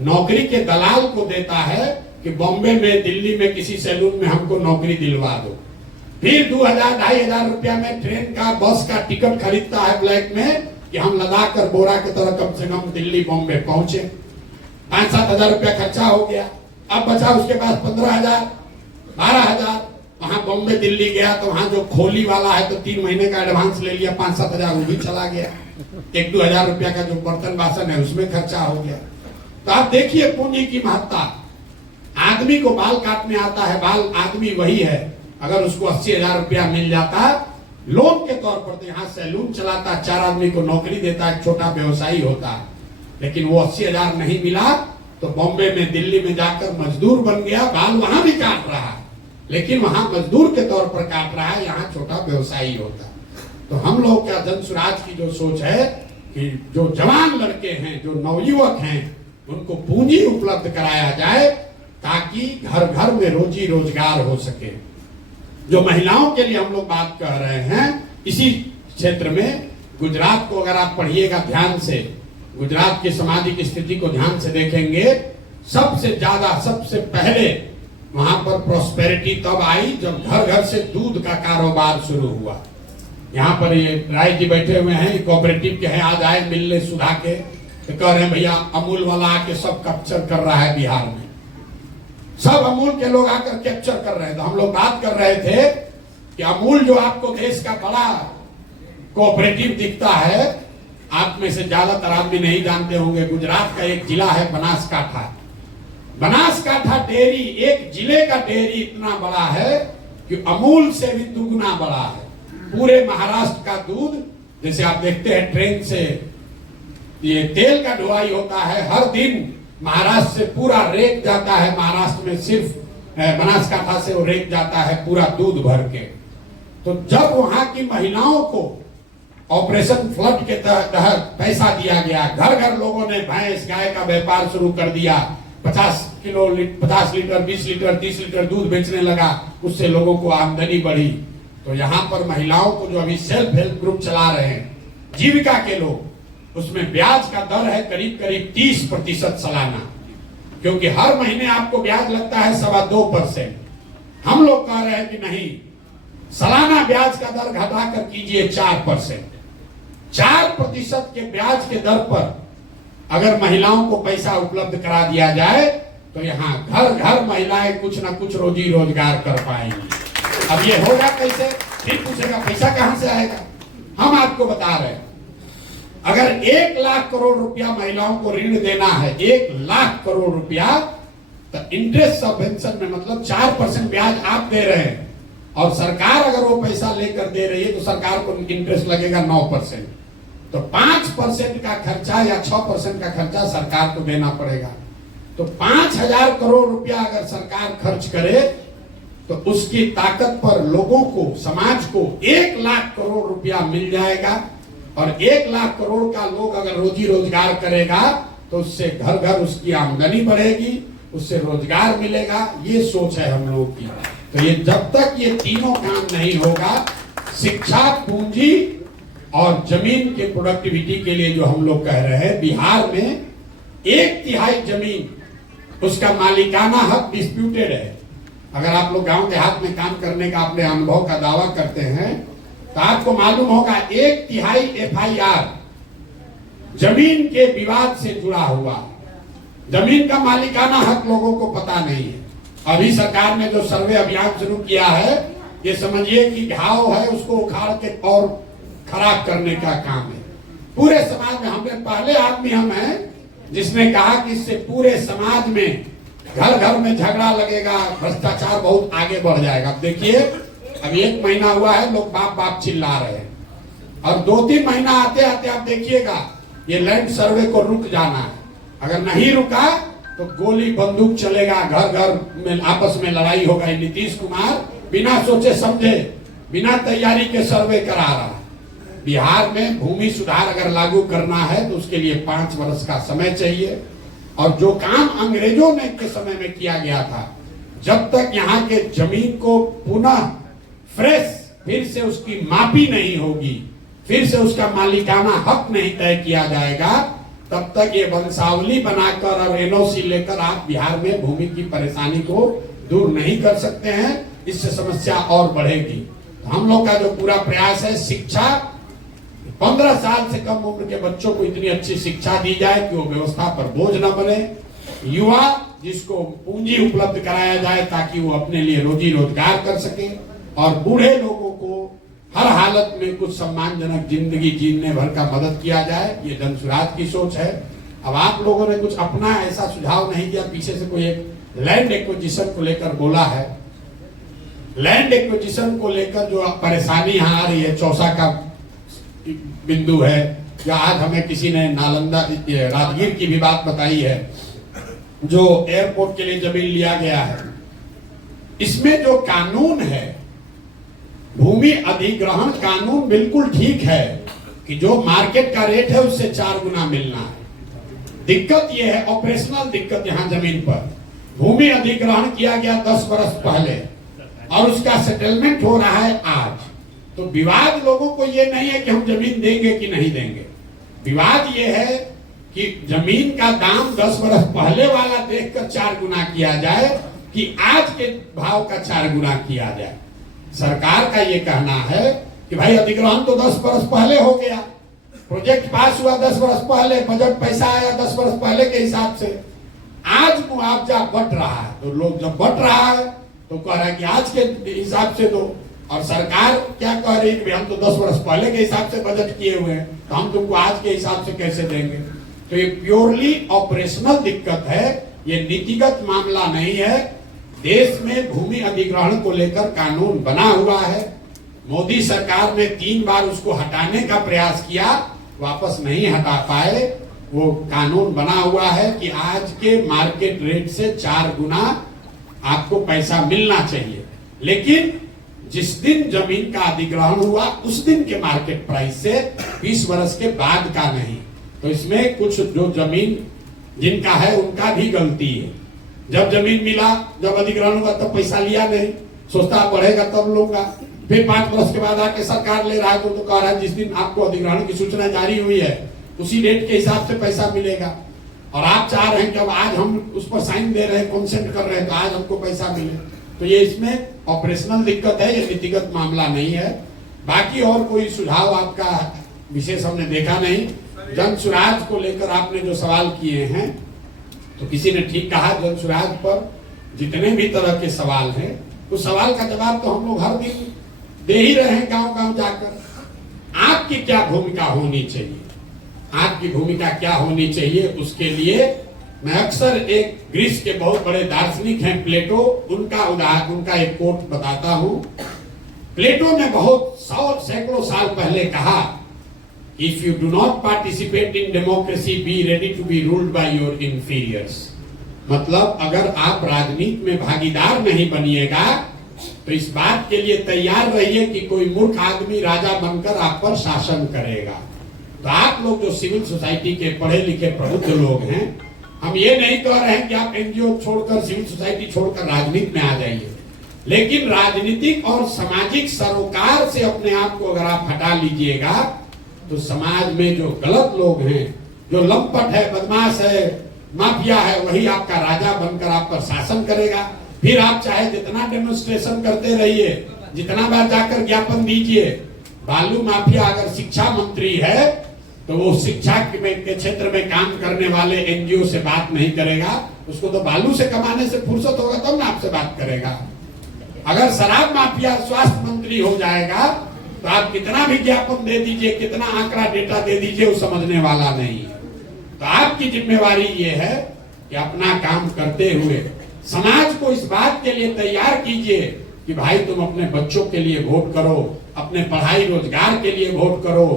नौकरी के दलाल को देता है कि बॉम्बे में दिल्ली में किसी सैलून में हमको नौकरी दिलवा दो। फिर 2,000-2,500 रुपया में ट्रेन का बस का टिकट खरीदता है ब्लैक में कि हम लद्दाख कर बोरा की तरह कम से कम दिल्ली बॉम्बे पहुंचे। 5-7 हजार रुपया खर्चा हो गया। अब बचा उसके पास 15,000, 12,000। वहां बॉम्बे दिल्ली गया तो वहां जो खोली वाला है तो 3 महीने का एडवांस ले लिया, 5-7 हजार वो भी चला गया। 1-2 हजार रुपया का जो बर्तन बासन है उसमें खर्चा हो गया। तो आप देखिए पूंजी की महत्ता। आदमी को बाल काटने आता है, बाल आदमी वही है, अगर उसको 80,000 रुपया मिल जाता लोन के तौर पर तो यहाँ सैलून चलाता, 4 आदमी को नौकरी देता, एक छोटा व्यवसायी होता। लेकिन वो 80,000 नहीं मिला तो बॉम्बे में दिल्ली में जाकर मजदूर बन गया, बाल वहां भी काट रहा है लेकिन वहां मजदूर के तौर पर काट रहा है, यहाँ छोटा व्यवसायी होता। तो हम लोग क्या जन स्वराज की जो सोच है कि जो जवान लड़के हैं, जो नवयुवक हैं, उनको पूंजी उपलब्ध कराया जाए ताकि घर घर में रोजी रोजगार हो सके। जो महिलाओं के लिए हम लोग बात कह रहे हैं, इसी क्षेत्र में गुजरात को अगर आप पढ़िएगा ध्यान से, गुजरात की सामाजिक स्थिति को ध्यान से देखेंगे, सबसे ज्यादा सबसे पहले वहां पर प्रोस्पेरिटी तब आई जब घर घर से दूध का कारोबार शुरू हुआ। यहाँ पर ये राय जी बैठे हुए हैं, कोऑपरेटिव के हैं, आज आए मिलने सुधा के, तो कह रहे हैं भैया अमूल वाला आके सब कैप्चर कर रहा है बिहार में, सब अमूल के लोग आकर कैप्चर कर रहे हैं। तो हम लोग बात कर रहे थे कि अमूल जो आपको देश का बड़ा कोऑपरेटिव दिखता है, आप में से ज्यादातर आदमी नहीं जानते होंगे, गुजरात का एक जिला है बनासकांठा। बनासकांठा डेयरी, एक जिले का डेयरी इतना बड़ा है कि अमूल से भी दुगना बड़ा है। पूरे महाराष्ट्र का दूध, जैसे आप देखते हैं ट्रेन से ये तेल का ढुलाई होता है, हर दिन महाराष्ट्र से पूरा रेक जाता है, महाराष्ट्र में सिर्फ बनासकांठा से वो रेक जाता है पूरा दूध भर के। तो जब वहां की महिलाओं को ऑपरेशन फ्लड के तहत पैसा दिया गया, घर घर लोगों ने भैंस गाय का व्यापार शुरू कर दिया, 50 लीटर 20 लीटर 30 लीटर दूध बेचने लगा, उससे लोगों को आमदनी बढ़ी। तो यहाँ पर महिलाओं को जो अभी सेल्फ हेल्प ग्रुप चला रहे हैं, जीविका के लोग, उसमें ब्याज का दर है करीब करीब 30% सालाना, क्योंकि हर महीने आपको ब्याज लगता है 2.25%। हम लोग कह रहे हैं कि नहीं, सालाना ब्याज का दर घटाकर कीजिए 4%। 4% के ब्याज के दर पर अगर महिलाओं को पैसा उपलब्ध करा दिया जाए तो यहाँ घर घर महिलाएं कुछ ना कुछ रोजी रोजगार कर पाएंगी। अब ये होगा कैसे? फिर पूछेगा पैसा कहां से आएगा? हम आपको बता रहे हैं, अगर 1 लाख करोड़ रुपया महिलाओं को ऋण देना है, 1 लाख करोड़ रुपया, तो इंटरेस्ट सबवेंशन में मतलब 4% ब्याज आप दे रहे हैं और सरकार अगर वो पैसा लेकर दे रही है तो सरकार को इंटरेस्ट लगेगा 9%। तो 5% का खर्चा या 6% का खर्चा सरकार को देना पड़ेगा। तो 5,000 करोड़ रुपया अगर सरकार खर्च करे तो उसकी ताकत पर लोगों को, समाज को 1 लाख करोड़ रुपया मिल जाएगा। और 1 लाख करोड़ का लोग अगर रोजी रोजगार करेगा तो उससे घर घर उसकी आमदनी बढ़ेगी, उससे रोजगार मिलेगा। ये सोच है हम लोगों की। तो ये जब तक ये तीनों काम नहीं होगा, शिक्षा, पूंजी और जमीन के प्रोडक्टिविटी के लिए जो हम लोग कह रहे हैं, बिहार में 1/3 जमीन उसका मालिकाना हक डिस्प्यूटेड है। अगर आप लोग गांव देहात में काम करने का अपने अनुभव का दावा करते हैं तो आपको मालूम होगा 1/3 FIR जमीन के विवाद से जुड़ा हुआ। जमीन का मालिकाना हक लोगों को पता नहीं है। अभी सरकार ने जो सर्वे अभियान शुरू किया है, ये समझिए कि घाव है उसको उखाड़ के और खराब करने का काम है। पूरे समाज में हमने पहले आदमी हम हैं जिसने कहा कि इससे पूरे समाज में घर घर में झगड़ा लगेगा, भ्रष्टाचार बहुत आगे बढ़ जाएगा। अब देखिए अभी 1 महीना हुआ है, लोग बाप बाप चिल्ला रहे हैं, और 2-3 महीना आते आते आप देखिएगा ये लैंड सर्वे को रुक जाना है। अगर नहीं रुका तो गोली बंदूक चलेगा, घर घर में आपस में लड़ाई होगा। नीतीश कुमार बिना सोचे समझे, बिना तैयारी के सर्वे करा रहा है। बिहार में भूमि सुधार अगर लागू करना है तो उसके लिए 5 वर्ष का समय चाहिए, और जो काम अंग्रेजों ने के समय में किया गया था, जब तक यहाँ के जमीन को पुनः फ्रेश फिर से उसकी मापी नहीं होगी, फिर से उसका मालिकाना हक नहीं तय किया जाएगा, तब तक ये वंशावली बनाकर और NOC लेकर आप बिहार में भूमि की परेशानी को दूर नहीं कर सकते हैं। इससे समस्या और बढ़ेगी। तो हम लोग का जो पूरा प्रयास है, शिक्षा 15 साल से कम उम्र के बच्चों को इतनी अच्छी शिक्षा दी जाए कि वो व्यवस्था पर बोझ न बने। युवा जिसको पूंजी उपलब्ध कराया जाए ताकि वो अपने लिए रोजी रोजगार कर सके, और बूढ़े लोगों को हर हालत में कुछ सम्मानजनक जिंदगी जीने भर का मदद किया जाए। ये जनसुराज की सोच है। अब आप लोगों ने कुछ अपना ऐसा सुझाव नहीं दिया। पीछे से कोई एक लैंड एक्विजिशन को लेकर बोला है। लैंड एक्विजिशन को लेकर जो परेशानी यहाँ आ रही है, चौसा का बिंदु है, या आज हमें किसी ने नालंदा राजगीर की भी बात बताई है, जो एयरपोर्ट के लिए जमीन लिया गया है। इसमें जो कानून है, भूमि अधिग्रहण कानून बिल्कुल ठीक है कि जो मार्केट का रेट है उससे 4 गुना मिलना है। दिक्कत यह है, ऑपरेशनल दिक्कत, यहाँ जमीन पर भूमि अधिग्रहण किया गया 10 वर्ष पहले और उसका सेटलमेंट हो रहा है आज। तो विवाद लोगों को ये नहीं है कि हम जमीन देंगे कि नहीं देंगे। विवाद ये है कि जमीन का दाम 10 वर्ष पहले वाला देखकर 4 गुना किया जाए कि आज के भाव का 4 गुना किया जाए। सरकार का ये कहना है कि भाई अधिग्रहण तो 10 वर्ष पहले हो गया, प्रोजेक्ट पास हुआ 10 वर्ष पहले, बजट पैसा आया 10 वर्ष पहले के हिसाब से, आज मुआवजा बट रहा है। तो लोग जब बट रहा है तो कह रहा है कि आज के हिसाब से दो, और सरकार क्या कह रही है कि हम तो 10 वर्ष पहले के हिसाब से बजट किए हुए हैं, तो हम तुमको आज के हिसाब से कैसे देंगे। तो ये प्योरली ऑपरेशनल दिक्कत है, ये नीतिगत मामला नहीं है। देश में भूमि अधिग्रहण को लेकर कानून बना हुआ है। मोदी सरकार ने 3 बार उसको हटाने का प्रयास किया, वापस नहीं हटा पाए। वो कानून बना हुआ है कि आज के मार्केट रेट से 4 गुना आपको पैसा मिलना चाहिए, लेकिन जिस दिन जमीन का अधिग्रहण हुआ उस दिन के मार्केट प्राइस से, 20 वर्ष के बाद का नहीं। तो इसमें कुछ जो जमीन जिनका है उनका भी गलती है। जब जमीन मिला, जब अधिग्रहण हुआ तब पैसा लिया नहीं, सोचता बढ़ेगा तब लूंगा। फिर 5 वर्ष के बाद आके सरकार ले रहा है तो कह रहा है जिस दिन आपको अधिग्रहण की सूचना जारी हुई है उसी डेट के हिसाब से पैसा मिलेगा। और आप चाह रहे हैं कि अब आज हम उस पर साइन दे रहे हैं, कंसेंट कर रहे हैं, तो आज हमको पैसा मिले। तो ये इसमें ऑपरेशनल दिक्कत है, ये नीतिगत मामला नहीं है। बाकी और कोई सुझाव आपका विशेष हमने देखा नहीं। जनसुराज को लेकर आपने जो सवाल किए हैं, तो किसी ने ठीक कहा, जनसुराज पर जितने भी तरह के सवाल हैं उस सवाल का जवाब तो हम लोग हर दिन दे ही रहे हैं गांव गांव जाकर। आपकी क्या भूमिका होनी चाहिए, आपकी भूमिका क्या होनी चाहिए, उसके लिए मैं अक्सर एक ग्रीस के बहुत बड़े दार्शनिक हैं प्लेटो, उनका एक कोट बताता हूं। प्लेटो ने बहुत सैकड़ों साल पहले कहा, if you do not participate in democracy be ready to be ruled by your inferiors. मतलब अगर आप राजनीति में भागीदार नहीं बनिएगा तो इस बात के लिए तैयार रहिए कि कोई मूर्ख आदमी राजा बनकर आप पर शासन करेगा। तो आप लोग जो सिविल सोसाइटी के पढ़े लिखे प्रबुद्ध लोग हैं, हम ये नहीं कह रहे हैं कि आप एनजीओ छोड़कर, सिविल सोसाइटी छोड़कर राजनीति में आ जाइए, लेकिन राजनीतिक और सामाजिक सरोकार से अपने आप को अगर आप हटा लीजिएगा तो समाज में जो गलत लोग हैं, जो लंपट है, बदमाश है, माफिया है वही आपका राजा बनकर आप पर शासन करेगा। फिर आप चाहे जितना डेमोन्स्ट्रेशन करते रहिए, जितना बार जाकर ज्ञापन दीजिए, बालू माफिया अगर शिक्षा मंत्री है तो वो शिक्षा के क्षेत्र में काम करने वाले एनजीओ से बात नहीं करेगा। उसको तो बालू से कमाने से फुर्सत होगा तब ना आपसे बात करेगा। अगर शराब माफिया स्वास्थ्य मंत्री हो जाएगा तो आप कितना भी ज्ञापन दे दीजिए, कितना आंकड़ा डेटा दे दीजिए, वो समझने वाला नहीं है। तो आपकी जिम्मेवारी ये है कि अपना काम करते हुए समाज को इस बात के लिए तैयार कीजिए कि भाई तुम अपने बच्चों के लिए वोट करो, अपने पढ़ाई रोजगार के लिए वोट करो।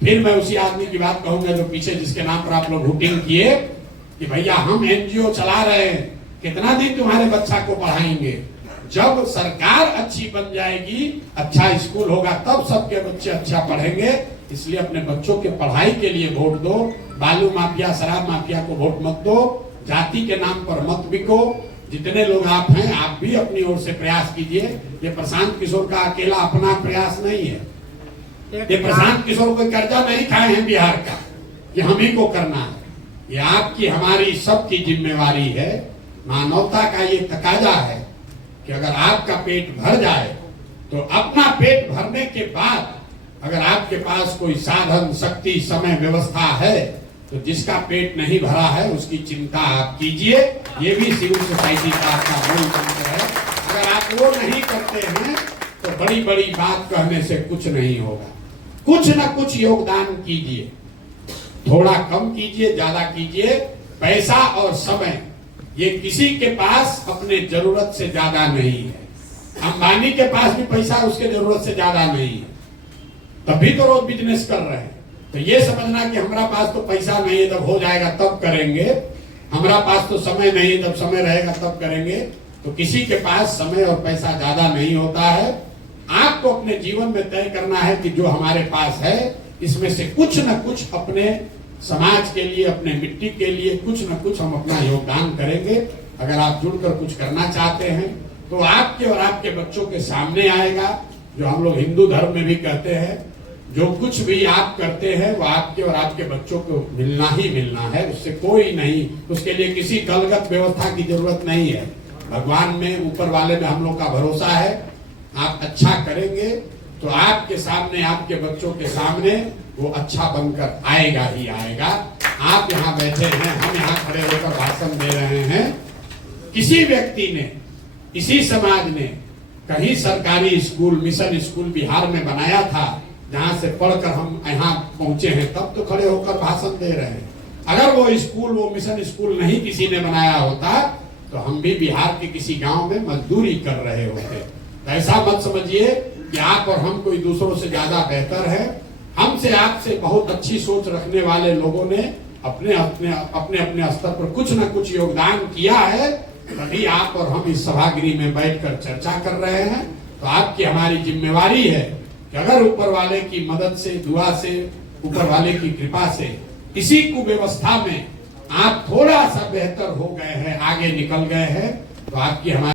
फिर मैं उसी आदमी की बात कहूंगा जो पीछे जिसके नाम पर आप लोग वोटिंग किए कि भैया हम एनजीओ चला रहे हैं, कितना दिन तुम्हारे बच्चा को पढ़ाएंगे। जब सरकार अच्छी बन जाएगी, अच्छा स्कूल होगा, तब सबके बच्चे अच्छा पढ़ेंगे। इसलिए अपने बच्चों के पढ़ाई के लिए वोट दो। बालू माफिया शराब माफिया को वोट मत दो। जाति के नाम पर मत बिको। जितने लोग आप हैं आप भी अपनी ओर से प्रयास कीजिए। ये प्रशांत किशोर का अकेला अपना प्रयास नहीं है। ये प्रशांत किशोर कोई कर्जा नहीं खाए हैं बिहार का, ये हम ही को करना है। ये आपकी हमारी सबकी जिम्मेवारी है। मानवता का ये तकाजा है कि अगर आपका पेट भर जाए तो अपना पेट भरने के बाद अगर आपके पास कोई साधन शक्ति समय व्यवस्था है तो जिसका पेट नहीं भरा है उसकी चिंता आप कीजिए। ये भी सिविल सोसाइटी का आपका मूल मंत्र है। अगर आप वो नहीं करते हैं तो बड़ी बड़ी बात कहने से कुछ नहीं होगा। कुछ न कुछ योगदान कीजिए, थोड़ा कम कीजिए ज्यादा कीजिए। पैसा और समय ये किसी के पास अपने जरूरत से ज्यादा नहीं है। अंबानी के पास भी पैसा उसके जरूरत से ज्यादा नहीं है, तभी तो रोज बिजनेस कर रहे हैं। तो ये समझना कि हमारा पास तो पैसा नहीं है, जब हो जाएगा तब करेंगे, हमारा पास तो समय नहीं है, जब समय रहेगा तब करेंगे। तो किसी के पास समय और पैसा ज्यादा नहीं होता है। आपको अपने जीवन में तय करना है कि जो हमारे पास है इसमें से कुछ न कुछ अपने समाज के लिए, अपने मिट्टी के लिए कुछ न कुछ हम अपना योगदान करेंगे। अगर आप जुड़कर कुछ करना चाहते हैं तो आपके और आपके बच्चों के सामने आएगा। जो हम लोग हिंदू धर्म में भी कहते हैं, जो कुछ भी आप करते हैं वो आपके और आपके बच्चों को मिलना ही मिलना है, उससे कोई नहीं, उसके लिए किसी दलगत व्यवस्था की जरूरत नहीं है। भगवान में, ऊपर वाले में हम लोग का भरोसा है। आप अच्छा करेंगे तो आपके सामने, आपके बच्चों के सामने वो अच्छा बनकर आएगा ही आएगा। आप यहाँ बैठे हैं, हम यहाँ खड़े होकर भाषण दे रहे हैं। किसी व्यक्ति ने, किसी समाज ने कहीं सरकारी स्कूल, मिशन स्कूल बिहार में बनाया था जहां से पढ़कर हम यहाँ पहुंचे हैं, तब तो खड़े होकर भाषण दे रहे हैं। अगर वो स्कूल, वो मिशन स्कूल नहीं किसी ने बनाया होता तो हम भी बिहार के किसी गांव में मजदूरी कर रहे होते। ऐसा मत समझिए कि आप और हम कोई दूसरों से ज्यादा बेहतर है। हमसे, आपसे बहुत अच्छी सोच रखने वाले लोगों ने अपने अपने स्तर पर कुछ न कुछ योगदान किया है, तभी आप और हम इस सभागृह में बैठकर चर्चा कर रहे हैं। तो आपकी हमारी जिम्मेवारी है कि अगर ऊपर वाले की मदद से, दुआ से, ऊपर वाले की कृपा से इसी कुव्यवस्था में आप थोड़ा सा बेहतर हो गए हैं, आगे निकल गए हैं, तो आपकी हमारी